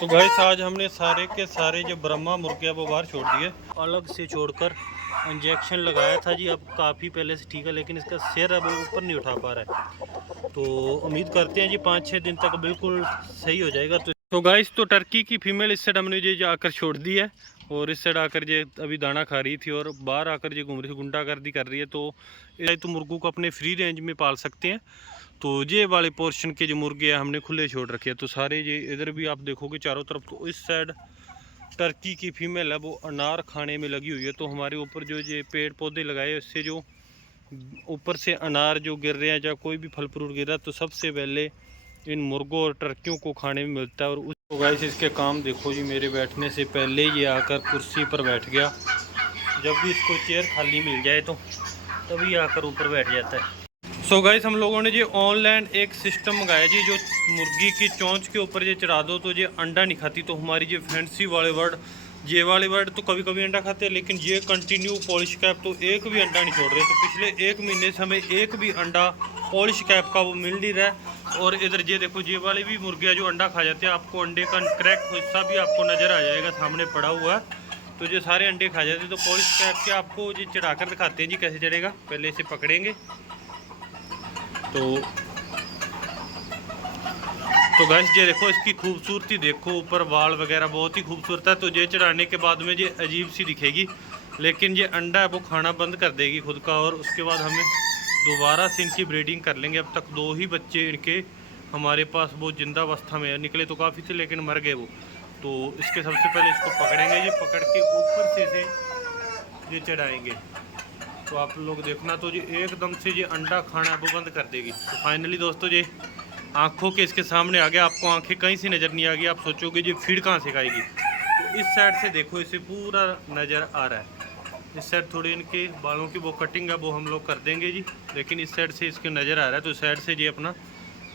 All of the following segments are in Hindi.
तो गाइस आज हमने सारे के सारे जो ब्रह्मा मुर्गे वो बाहर छोड़ दिए, अलग से छोड़कर इंजेक्शन लगाया था जी। अब काफ़ी पहले से ठीक है, लेकिन इसका सिर अब ऊपर नहीं उठा पा रहा है। तो उम्मीद करते हैं जी 5-6 दिन तक बिल्कुल सही हो जाएगा। तो गाइस तो टर्की की फीमेल इस साइड हमने जी आकर छोड़ दी है, और इस साइड आकर ये अभी दाना खा रही थी और बाहर आकर ये घूम रही थी, गुंडागर्दी कर रही है। तो मुर्गों को अपने फ्री रेंज में पाल सकते हैं। तो ये वाले पोर्शन के जो मुर्गे हैं हमने खुले छोड़ रखे हैं। तो सारे ये इधर भी आप देखोगे चारों तरफ, तो इस साइड टर्की की फीमेल है वो अनार खाने में लगी हुई है। तो हमारे ऊपर जो ये पेड़ पौधे लगाए इससे जो ऊपर से अनार जो गिर रहे हैं या कोई भी फल फ्रूट गिर रहा है, तो सबसे पहले इन मुर्गों और टर्कियों को खाने में मिलता है। और तो गाइस इसके काम देखो जी, मेरे बैठने से पहले ये आकर कुर्सी पर बैठ गया। जब भी इसको चेयर खाली मिल जाए तो तभी आकर ऊपर बैठ जाता है। सो गाइस हम लोगों ने जी ऑनलाइन एक सिस्टम मंगाया जी, जो मुर्गी की चोंच के ऊपर ये चढ़ा दो तो ये अंडा नहीं खाती। तो हमारी ये फैंसी वाले वर्ड, ये वाले वर्ड तो कभी कभी अंडा खाते हैं, लेकिन ये कंटिन्यू पॉलिश कैप तो एक भी अंडा नहीं छोड़ रहे। तो पिछले 1 महीने से हमें एक भी अंडा पॉलिश कैप का वो मिल नहीं रहा है। और इधर ये देखो, ये वाले भी मुर्गियाँ जो अंडा खा जाते हैं, आपको अंडे का क्रैक हिस्सा भी आपको नज़र आ जाएगा, सामने पड़ा हुआ है। तो ये सारे अंडे खा जाते हैं। तो पॉलिश कैप के आपको ये चढ़ा कर दिखाते हैं जी कैसे चढ़ेगा। पहले इसे पकड़ेंगे तो गाइस ये देखो, इसकी खूबसूरती देखो, ऊपर बाल वगैरह बहुत ही खूबसूरत है। तो ये चढ़ाने के बाद में ये अजीब सी दिखेगी, लेकिन ये अंडा है वो खाना बंद कर देगी खुद का। और उसके बाद हमें दोबारा से इनकी ब्रीडिंग कर लेंगे। अब तक 2 ही बच्चे इनके हमारे पास वो जिंदा अवस्था में निकले, तो काफ़ी थे लेकिन मर गए वो। तो इसके सबसे पहले इसको पकड़ेंगे, ये पकड़ के ऊपर से इसे ये चढ़ाएँगे। तो आप लोग देखना, तो ये एकदम से ये अंडा खाना वो बंद कर देगी। तो फाइनली दोस्तों ये आंखों के इसके सामने आ गया। आपको आंखें कहीं से नज़र नहीं आ गई, आप सोचोगे ये फीड कहाँ से खाएगी। तो इस साइड से देखो, इसे पूरा नज़र आ रहा है। इस साइड थोड़ी इनके बालों की वो कटिंग है वो हम लोग कर देंगे जी, लेकिन इस साइड से इसके नज़र आ रहा है। तो इस साइड से ये अपना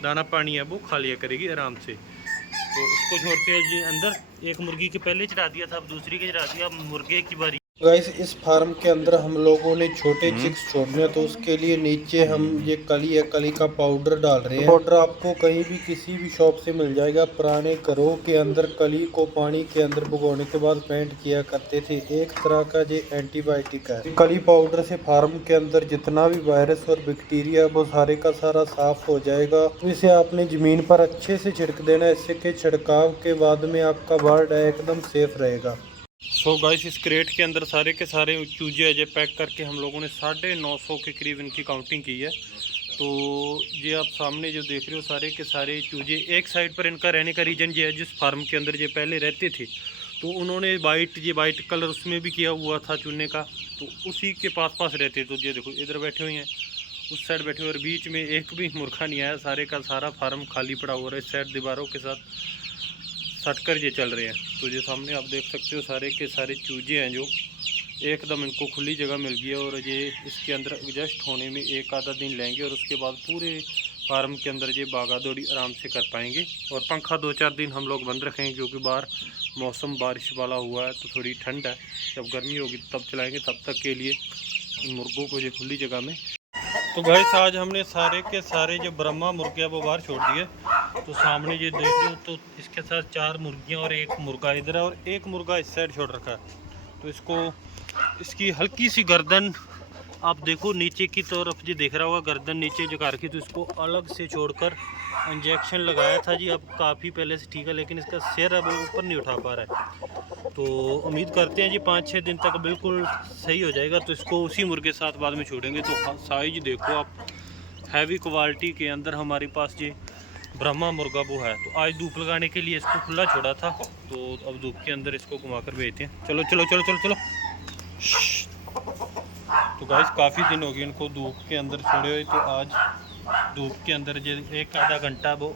दाना पानी है वो खा लिया करेगी आराम से। तो इसको छोड़ते हैं जी अंदर। एक मुर्गी के पहले चढ़ा दिया था, अब दूसरी के चढ़ा दिया, अब मुर्गे की बारी। गाइस इस फार्म के अंदर हम लोगों ने छोटे चिक्स छोड़ने हैं, तो उसके लिए नीचे हम ये कली या कली का पाउडर डाल रहे हैं। पाउडर आपको कहीं भी किसी भी शॉप से मिल जाएगा। पुराने घरों के अंदर कली को पानी के अंदर भिगोने के बाद पेंट किया करते थे। एक तरह का ये एंटीबायोटिक है। कली पाउडर से फार्म के अंदर जितना भी वायरस और बैक्टीरिया वो सारे का सारा साफ हो जाएगा। इसे आपने जमीन पर अच्छे से छिड़क देना, इससे के छिड़काव के बाद में आपका बार्ड एकदम सेफ रहेगा। सो गाइस इस क्रेट के अंदर सारे के सारे चूजे अजय पैक करके हम लोगों ने 950 के करीब इनकी काउंटिंग की है। तो ये आप सामने जो देख रहे हो सारे के सारे चूजे, एक साइड पर इनका रहने का रीजन ये है, जिस फार्म के अंदर ये पहले रहते थे तो उन्होंने वाइट कलर उसमें भी किया हुआ था चूने का, तो उसी के पास रहते। तो ये देखो इधर बैठे हुए हैं, उस साइड बैठे हुए, और बीच में एक भी मुर्गा नहीं आया। सारे का सारा फार्म खाली पड़ा हुआ है। इस साइड दीवारों के साथ सटकर ये चल रहे हैं। तो ये सामने आप देख सकते हो सारे के सारे चूजे हैं जो एकदम इनको खुली जगह मिल गई है। और ये इसके अंदर एडजस्ट होने में 1 आधा दिन लेंगे, और उसके बाद पूरे फार्म के अंदर ये भागा दौड़ी आराम से कर पाएंगे। और पंखा 2-4 दिन हम लोग बंद रखेंगे, क्योंकि बाहर मौसम बारिश वाला हुआ है तो थोड़ी ठंड है। जब गर्मी होगी तब चलाएँगे, तब तक के लिए इन मुर्गों को ये खुली जगह में। तो गाइस आज हमने सारे के सारे जो ब्रह्मा मुर्गे वो बाहर छोड़ दिए। तो सामने ये देख रहे हो, तो इसके साथ 4 मुर्गियाँ और 1 मुर्गा इधर है, और 1 मुर्गा इस साइड छोड़ रखा है। तो इसको इसकी हल्की सी गर्दन आप देखो नीचे की तरफ, जो देख रहा होगा गर्दन नीचे झुका रखी, तो इसको अलग से छोड़कर इंजेक्शन लगाया था जी। अब काफ़ी पहले से ठीक है, लेकिन इसका सिर अब ऊपर नहीं उठा पा रहा है। तो उम्मीद करते हैं जी 5-6 दिन तक बिल्कुल सही हो जाएगा। तो इसको उसी मुर्गे के साथ बाद में छोड़ेंगे। तो साइज देखो आप, हैवी क्वालिटी के अंदर हमारे पास ये ब्रह्मा मुर्गा वो है। तो आज धूप लगाने के लिए इसको खुला छोड़ा था, तो अब धूप के अंदर इसको घुमा कर भेजते हैं। चलो चलो चलो चलो चलो। तो गाइस काफ़ी दिन हो गए इनको धूप के अंदर छोड़े हुए, तो आज धूप के अंदर जो 1 आधा घंटा वो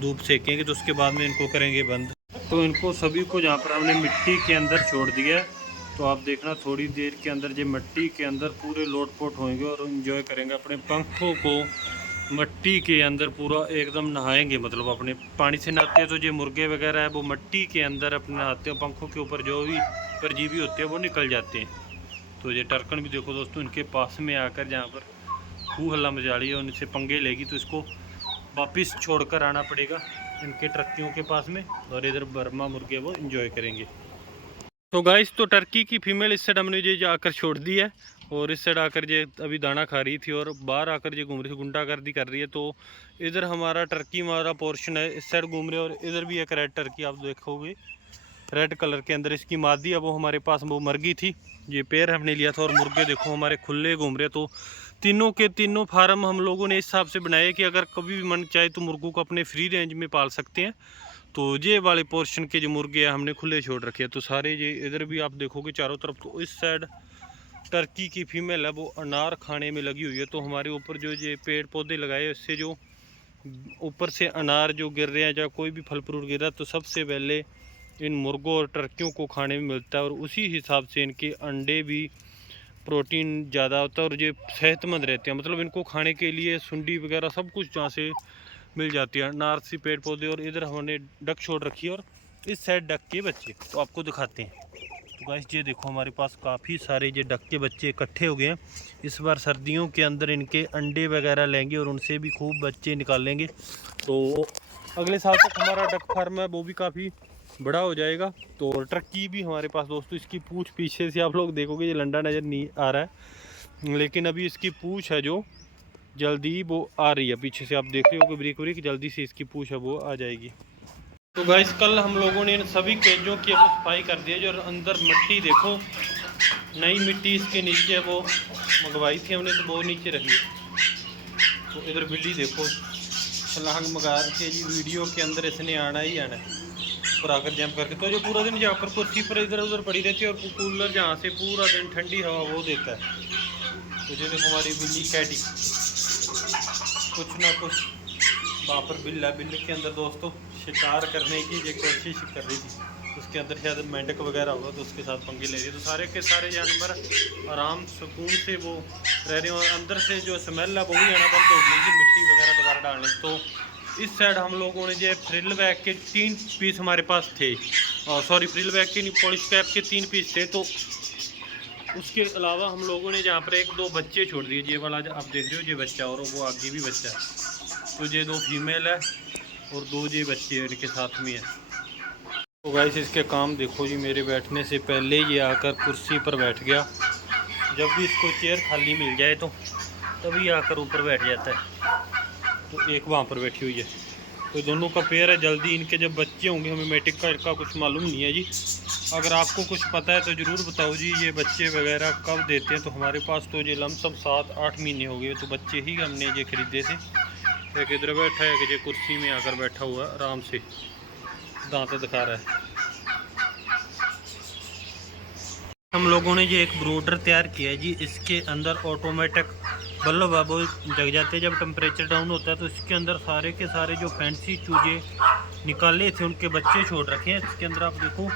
धूप सेकेंगे, तो उसके बाद में इनको करेंगे बंद। तो इनको सभी को जहाँ पर हमने मिट्टी के अंदर छोड़ दिया, तो आप देखना थोड़ी देर के अंदर जो मिट्टी के अंदर पूरे लोटपोट होंगे और इन्जॉय करेंगे अपने पंखों को। मिट्टी के अंदर पूरा एकदम नहाएंगे, मतलब अपने पानी से नहाते हैं। तो जो मुर्गे वगैरह है वो मिट्टी के अंदर अपने नहाते हैं, पंखों के ऊपर जो भी परजीवी होते हैं वो निकल जाते हैं। तो ये टर्कन भी देखो दोस्तों, इनके पास में आकर जहाँ पर खूब हल्ला मचा रही है, उनसे पंगे लेगी तो इसको वापस छोड़कर आना पड़ेगा। इनके टर्कियों के पास में, और इधर बर्मा मुर्गे वो एंजॉय करेंगे। तो गाइस तो टर्की की फीमेल इस साइड हमने ये जाकर छोड़ दी है, और इस साइड आकर ये अभी दाना खा रही थी और बाहर आकर ये घूम रही थी, गुंडागर्दी कर रही है। तो इधर हमारा टर्की हमारा पोर्शन है, इस साइड घूम रहे, और इधर भी एक रेड टर्की आप देखोगे रेड कलर के अंदर इसकी मादी है, वो हमारे पास वो मर गई थी। ये पेड़ हमने लिया था, और मुर्गे देखो हमारे खुले घूम रहे। तो तीनों के तीनों फार्म हम लोगों ने इस हिसाब से बनाए कि अगर कभी भी मन चाहे तो मुर्गों को अपने फ्री रेंज में पाल सकते हैं। तो ये वाले पोर्शन के जो मुर्गे हैं हमने खुले छोड़ रखे हैं। तो सारे ये इधर भी आप देखोगे चारों तरफ, तो इस साइड टर्की की फीमेल है वो अनार खाने में लगी हुई है। तो हमारे ऊपर जो ये पेड़ पौधे लगाए इससे जो ऊपर से अनार जो गिर रहे हैं या कोई भी फल फ्रूट गिर रहा है, तो सबसे पहले इन मुर्गों और टर्कियों को खाने में मिलता है, और उसी हिसाब से इनके अंडे भी प्रोटीन ज़्यादा होता है और ये सेहतमंद रहते हैं। मतलब इनको खाने के लिए सुंडी वगैरह सब कुछ जहाँ से मिल जाती है, अनार सी पेड़ पौधे। और इधर हमने डक छोड़ रखी है, और इस साइड डक के बच्चे तो आपको दिखाते हैं। तो गाइस ये देखो हमारे पास काफ़ी सारे ये डक के बच्चे इकट्ठे हो गए हैं। इस बार सर्दियों के अंदर इनके अंडे वगैरह लेंगे और उनसे भी खूब बच्चे निकालेंगे। तो अगले साल तक हमारा डक फार्म है वो भी काफ़ी बड़ा हो जाएगा। तो टर्की भी हमारे पास दोस्तों, इसकी पूँछ पीछे से आप लोग देखोगे ये लंडा नज़र नहीं आ रहा है, लेकिन अभी इसकी पूँछ है जो जल्दी वो आ रही है, पीछे से आप देख रहे हो कि ब्रिक ब्रिक जल्दी से इसकी पूँछ है वो आ जाएगी। तो गाइस कल हम लोगों ने इन सभी केजों की अब सफाई कर दी है। जो अंदर मिट्टी देखो, नई मिट्टी इसके नीचे वो मंगवाई थी हमने, तो वो नीचे रखी है। तो इधर बिल्ली देखो छलांग मगार के जी वीडियो के अंदर इसने आना ही आना है और आकर जंप करके। तो जो पूरा दिन जाकर कुर्सी पर इधर उधर पड़ी रहती है, और कूलर जहाँ से पूरा दिन ठंडी हवा वो देता है। तो जो देखो हमारी बिल्ली कैटी कुछ ना कुछ वहाँ पर बिल है, बिल के अंदर दोस्तों शिकार करने की जो कोशिश कर रही थी, उसके अंदर शायद मेंढक वगैरह होगा तो उसके साथ पंगे ले रही है। तो सारे के सारे जानवर आराम सुकून से वो रह रहे हैं, और अंदर से जो स्मेल है वो भी आना बंद हो गई थी मिट्टी वगैरह दोबारा डालने। तो इस साइड हम लोगों ने जो फ्रिल बैग के 3 पीस हमारे पास थे, सॉरी फ्रिल बैग के नहीं, पॉलिश कैप के 3 पीस थे। तो उसके अलावा हम लोगों ने जहाँ पर 1-2 बच्चे छोड़ दिए। ये वाला आप देख रहे हो ये बच्चा, और वो आगे भी बच्चा है। तो ये 2 फीमेल है और 2 ये बच्चे इनके साथ में है। तो गाइस इसके काम देखो जी, मेरे बैठने से पहले ये आकर कुर्सी पर बैठ गया। जब भी इसको चेयर खाली मिल जाए तो तभी आकर ऊपर बैठ जाता है। तो एक वहाँ पर बैठी हुई है। तो दोनों का पेयर है। जल्दी इनके जब बच्चे होंगे, हमें मैट्रिक का कुछ मालूम नहीं है जी। अगर आपको कुछ पता है तो ज़रूर बताओ जी, ये बच्चे वगैरह कब देते हैं। तो हमारे पास तो ये लमसम 7-8 महीने हो गए, तो बच्चे ही हमने ये खरीदे थे। एक इधर बैठा है कि ये कुर्सी में आकर बैठा हुआ आराम से दांत दिखा रहा है। हम लोगों ने ये एक ब्रूडर तैयार किया है जी। इसके अंदर ऑटोमेटिक बल्ब वो जग जाते हैं जब टेम्परेचर डाउन होता है। तो इसके अंदर सारे के सारे जो फैंसी चूजे निकाले थे उनके बच्चे छोड़ रखे हैं। इसके अंदर आप देखो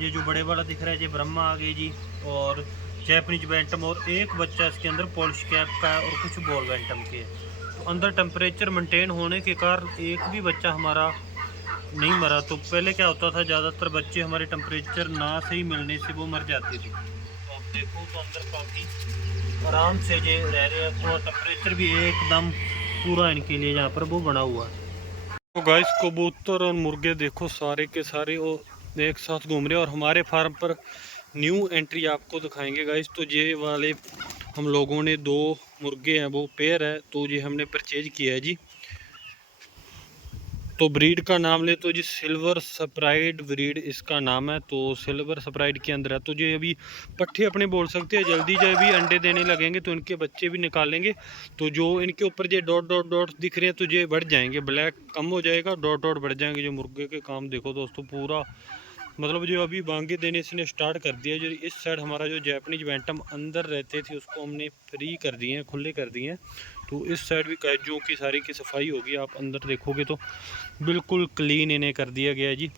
ये जो बड़े वाला दिख रहा है ये ब्रह्मा आ गई जी, और जैपनीज बैंटम, और एक बच्चा इसके अंदर पॉलिश कैप का है, और कुछ बॉल बैंटम के। तो अंदर टेम्परेचर मेंटेन होने के कारण एक भी बच्चा हमारा नहीं मरा। तो पहले क्या होता था, ज़्यादातर बच्चे हमारे टेम्परेचर ना सही मिलने से वो मर जाते थे। तो अब देखो तो अंदर काफ़ी आराम से ये रह रहे हैं, तो टेम्परेचर भी एकदम पूरा इनके लिए यहाँ पर वो बना हुआ है। तो गाइस कबूतर और मुर्गे देखो सारे के सारे वो एक साथ घूम रहे हैं, और हमारे फार्म पर न्यू एंट्री आपको दिखाएंगे गाइस। तो ये वाले हम लोगों ने 2 मुर्गे हैं वो पेयर है, तो ये हमने परचेज किया है जी। तो ब्रीड का नाम ले तो जी सिल्वर स्प्राइड ब्रीड इसका नाम है। तो सिल्वर स्प्राइड के अंदर है। तो ये अभी पट्ठे अपने बोल सकते हैं, जल्दी जब भी अंडे देने लगेंगे तो इनके बच्चे भी निकालेंगे। तो जो इनके ऊपर ये डॉट डॉट डॉट दिख रहे हैं तो ये बढ़ जाएंगे, ब्लैक कम हो जाएगा, डॉट डॉट बढ़ जाएंगे। जो मुर्गे के काम देखो दोस्तों पूरा, मतलब जो अभी बांगे देने इसने स्टार्ट कर दिया। जो इस साइड हमारा जो जैपनीज बैंटम अंदर रहते थे उसको हमने फ्री कर दिए हैं, खुले कर दिए हैं। तो इस साइड भी कैजों की सारी की सफाई होगी। आप अंदर देखोगे तो बिल्कुल क्लीन इन्हें कर दिया गया है जी।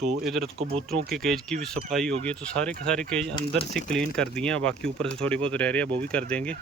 तो इधर कबूतरों के केज की भी सफाई होगी। तो सारे के सारे केज अंदर से क्लीन कर दिए हैं, बाकी ऊपर से थोड़ी बहुत रह रहे हैं वो भी कर देंगे।